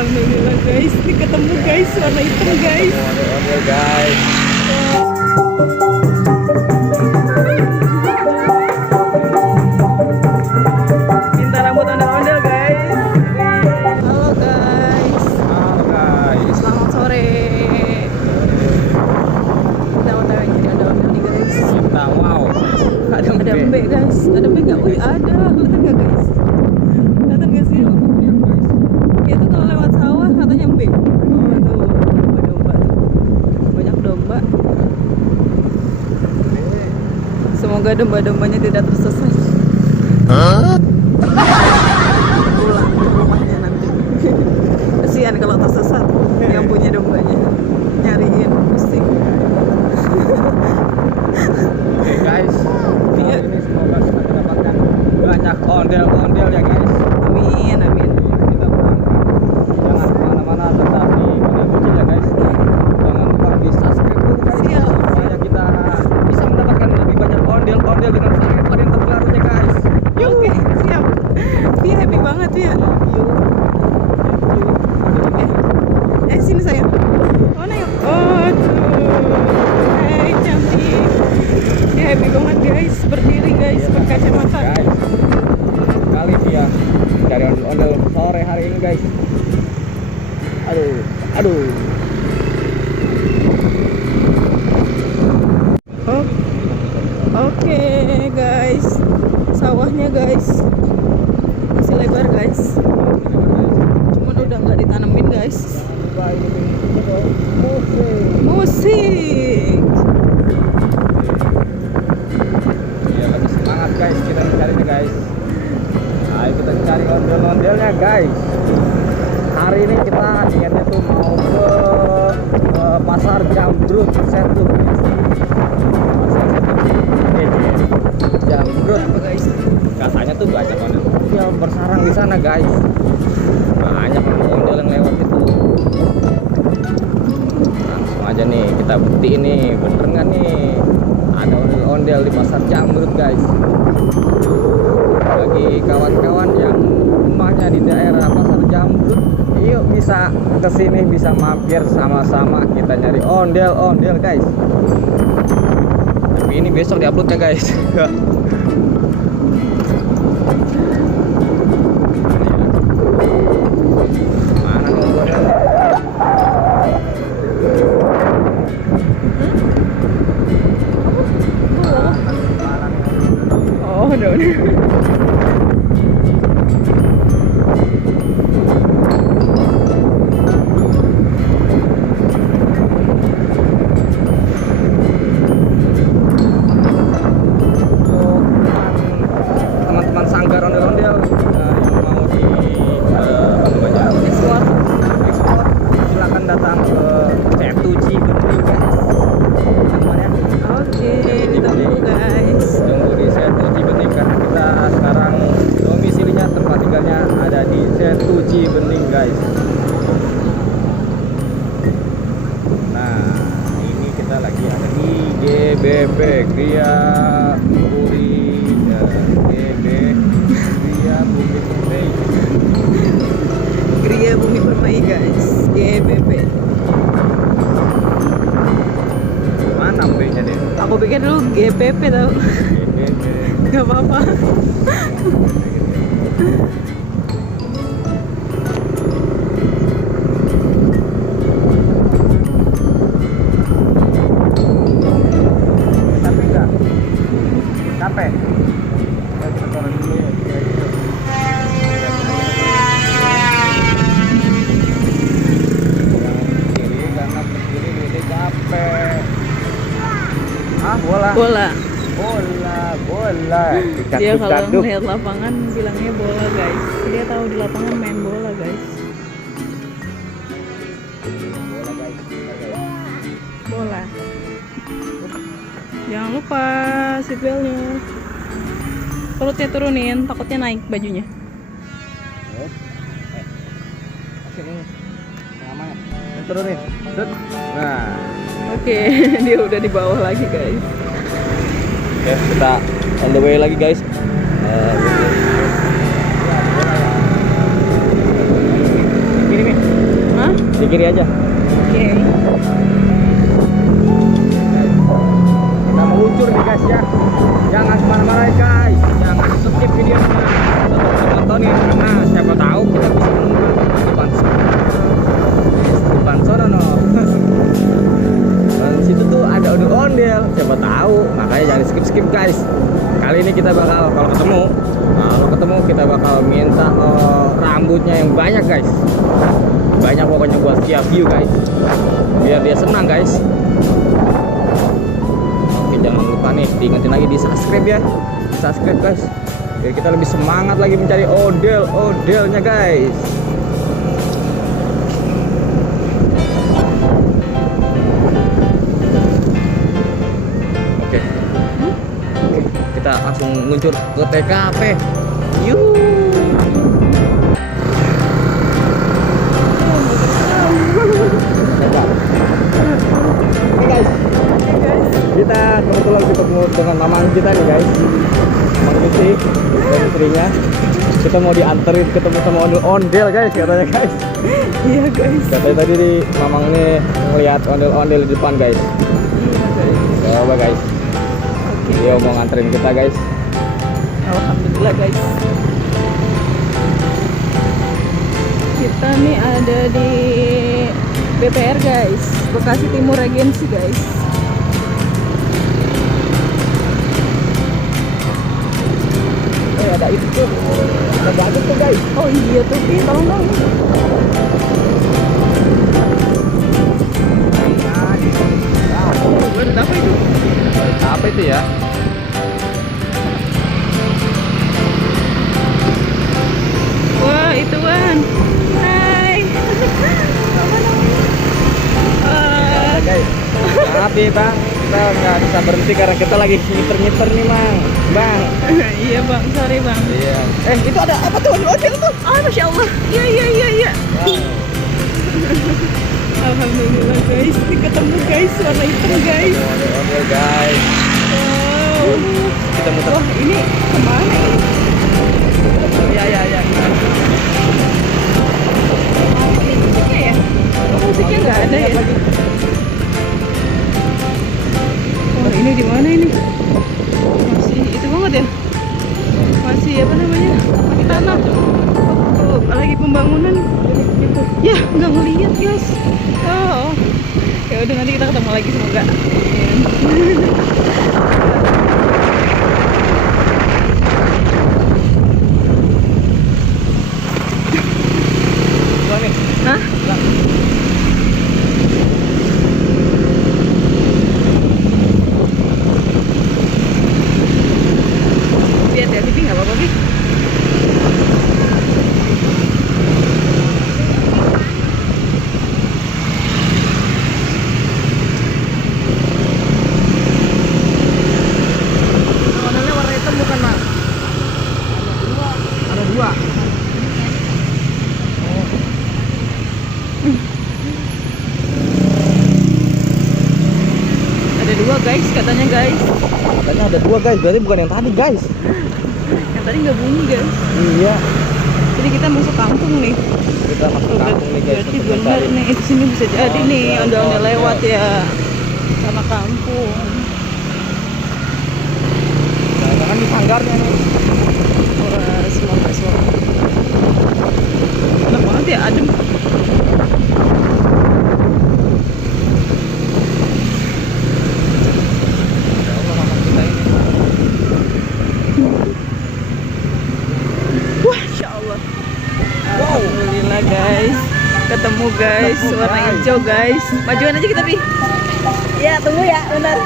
Alhamdulillah guys, ini ketemu guys, warna hitam guys. Ondel guys. Minta rambut ondel-ondel guys. Halo guys. Halo guys. Selamat sore. Kita mau tahu jadi ondel-ondel nih guys. Kita mau. Ada mbe guys. Ada mbe nggak? Wih ada. Kelihatan nggak guys? Kelihatan nggak sih? Itu kalau lewat sawah katanya mbe. Oh tuh, domba tuh. Banyak domba. Semoga domba-dombanya tidak tersesat. Pulang ke rumahnya nanti. Kasihan kalau tersesat yang punya dombanya. Nyariin pusing. Oke guys. Iya. Ini semoga kita mendapatkan banyak ondel-ondel ya guys. Amin, amin. Kita pulang. Jangan kemana-mana, tetap di Gondel Bucin ya guys. Jangan lupa di subscribe dulu guys. Siap. Supaya kita bisa mendapatkan lebih banyak ondel-ondel dengan varian terbarunya guys. Oke, siap. Dia happy banget ya. Sini sayang. Oh, yuk. Oh, tuh. Hai, cantik. Dia happy banget guys. Berdiri guys, berkacamata. Guys, kali dia dari ondel-ondel sore hari ini guys. Aduh. Oh, oke guys. Sawahnya guys masih lebar guys. Cuman udah nggak ditanemin guys. Musik. Iya, lagi semangat guys kita mencarinya guys. Ayo kita cari ondel-ondelnya guys. Hari ini kita niatnya tuh mau ke pasar Jambrut Setu. Jambrut Apa guys? katanya tuh banyak ondel yang bersarang di sana guys. Banyak ondel yang lewat itu. Langsung aja nih kita buktiin nih bener nggak nih ada ondel-ondel di pasar Jambrut guys. Bagi kawan-kawan yang rumahnya di daerah pasar Jambrut, yuk bisa kesini, bisa mampir sama-sama kita nyari ondel-ondel guys. Tapi ini besok diupload ya guys. Mana ondel? Oh, udah. Teman-teman sanggar ondel-ondel yang mau di apa namanya Ekspor. ekspor, silakan datang ke Setu Cibening guys. Namanya Oke, ditunggu guys. tunggu di Setu Cibening karena kita sekarang domisilinya, tempat tinggalnya ada di Setu Cibening guys. Nah ini kita lagi ada di GBP Gria Puri ya, GB Gria Bumi Permai. Gria Bumi Permai guys. GBP. Mana B-nya deh? Aku pikir dulu GPP tau. GBP. Gak apa-apa. Capek nggak? Capek? Ya, kita turun dulu ya. Kiri karena berdiri ini capek. Ah, bola. Bola. Bola. Dia kalau melihat lapangan bilangnya bola guys. Dia tahu di lapangan main bola guys. Bola guys. Bola. Jangan lupa seatbeltnya. Perutnya turunin, takutnya naik bajunya. Turunin. Set. Nah. Oke, dia udah di bawah lagi guys. Oke, kita on the way lagi guys. Gini nih. kiri aja. Oke. Kita meluncur nih guys ya. Jangan kemana-mana ya guys. Jangan skip videonya. Tetap tontonin karena siapa tahu kita bisa menemukan di depan sana no. Dan situ tuh ada ondel-ondel. Siapa tahu. Makanya jangan skip guys. Kali ini kita bakal kalau ketemu kita bakal minta rambutnya yang banyak guys. Banyak pokoknya buat tiap view guys. Biar dia senang guys. Jangan lupa nih diingetin lagi di subscribe ya, subscribe guys, biar kita lebih semangat lagi mencari ondelnya guys. Oke, kita langsung meluncur ke TKP. Yuk. Kita kebetulan ketemu dengan mamang kita nih guys, Mang Misi dan istrinya. Kita mau dianterin ketemu sama ondel guys katanya guys. Iya guys. Katanya tadi di mamang ini ngeliat ondel di depan guys. Iya guys. Coba guys. Dia mau nganterin kita guys. Alhamdulillah guys. Kita nih ada di BPR guys, Bekasi Timur Regency guys. Ada itu tuh, ada bagus tuh guys. Oh iya tuh, tolong dong. Apa itu? Apa itu ya? Wah itu Wan. Hai. Guys, maaf ya bang, kita nggak bisa berhenti karena kita lagi ngiter nih bang. Iya bang, sorry bang. Iya. Itu ada apa tuh? Ondel tuh. Oh masya Allah. Iya. Wow. Alhamdulillah guys, ketemu guys, warna hitam guys. Ondel guys. Wow. Kita muter. Wah ini kemana ini? Ya. Ini musiknya ya? Musiknya nggak ada ya? Oh ini di mana ini? Masih itu banget ya? Masih apa namanya? Masih tanah. Oh, lagi pembangunan. Ya nggak ngeliat guys. Oh. Ya udah nanti kita ketemu lagi semoga. Hah? Lihat ya, Bibi nggak apa-apa, Bi. Warnanya warna hitam bukan mak? Ada dua. Ada dua guys, katanya guys. Katanya ada dua guys, berarti bukan yang tadi guys. Yang tadi nggak bunyi guys. Iya. Jadi kita masuk kampung nih. Kita masuk kampung nih guys. Berarti untuk benar mencari. nih, di sini bisa jadi nih, iya, ondel-ondel iya. lewat ya sama kampung. Jangan di sanggarnya nih. Wah, semoga. Enak banget ya, adem. Ya Allah, mama kita ini. Wah, insya Allah. Alhamdulillah guys, ketemu guys, warna hijau guys. Majuan aja kita Bi. Ya tunggu ya, bentar.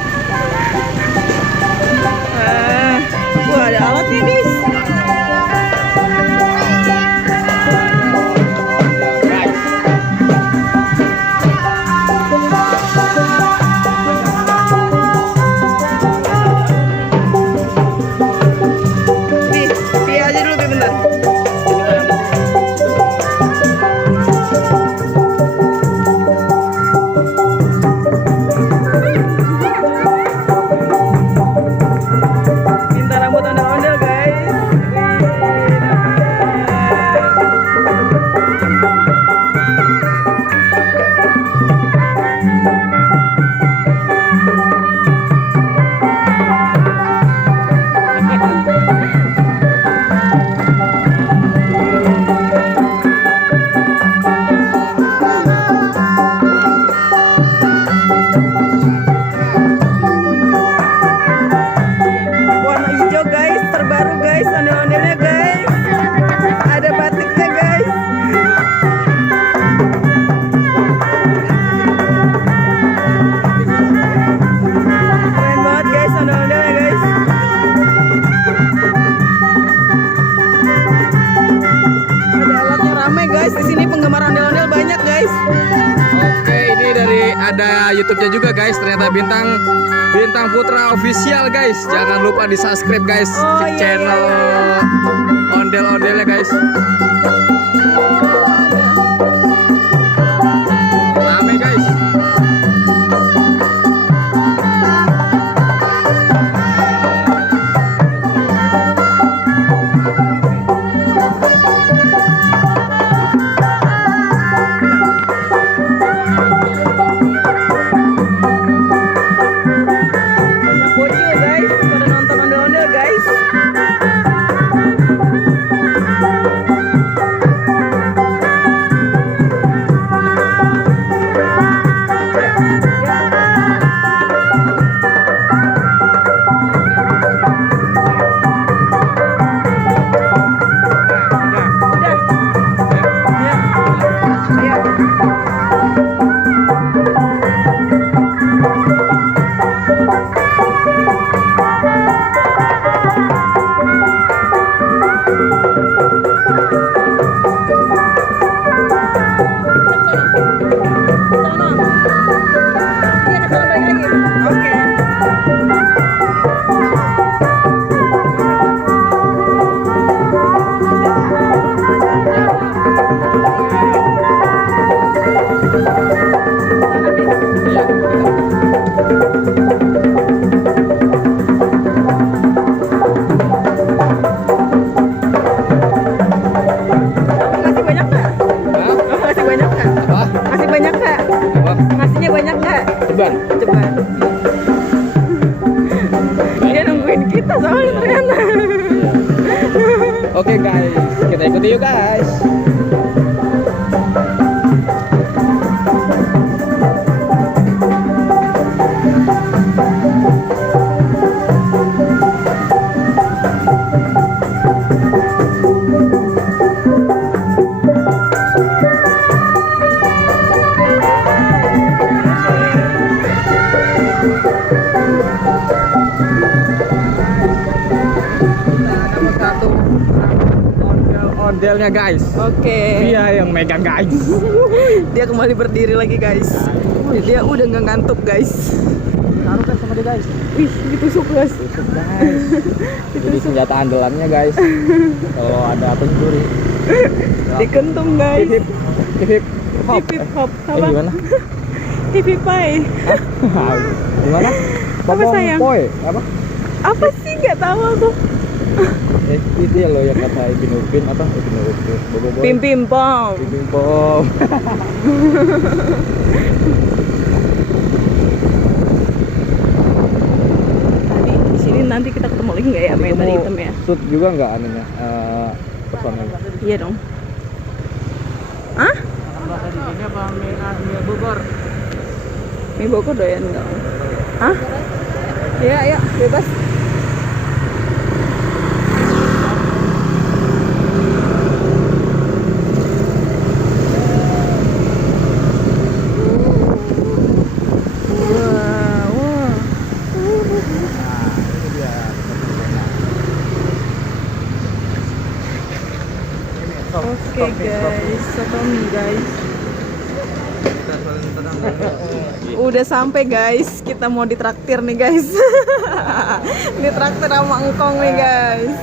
Wah ada alatnya guys. Bi aja dulu Bi bentar. Minta rambut ondel-ondel guys. YouTube-nya juga guys. Ternyata Bintang Putra Official guys. Jangan lupa di subscribe guys channel ondel-ondelnya guys. Rame guys. Ceban. Dia nungguin kita soalnya ternyata. Oke guys, kita ikuti yuk guys. Ondelnya guys. Oke. Dia yang megang guys. Dia kembali berdiri lagi guys. Dia udah nggak ngantuk guys. Taruh kan sama dia guys. Wih, ditusuk guys. Tusuk guys. Jadi senjata andalannya guys. Kalau ada pencuri. Dikentung guys. Hip hip hop. Hip hip hop. Apa? Gimana? Hip hip pai. Gimana? Apa sayang? Poy. Apa? Apa sih, nggak tahu aku. Itu ya lo yang kata Ibn Upin apa? Ibn Upin. Pim pim pom. Pim pim pom. Tadi di sini nanti kita ketemu lagi nggak ya main tadi hitam ya? Shoot juga nggak anunya? Personanya. Iya dong. Hah? Bahasa di sini apa mie Bogor? Mie Bogor doyan nggak? Hah? Iya, ayo bebas. Oke guys, sotomi guys. Udah sampai guys, kita mau ditraktir nih guys. Ditraktir sama engkong nih guys.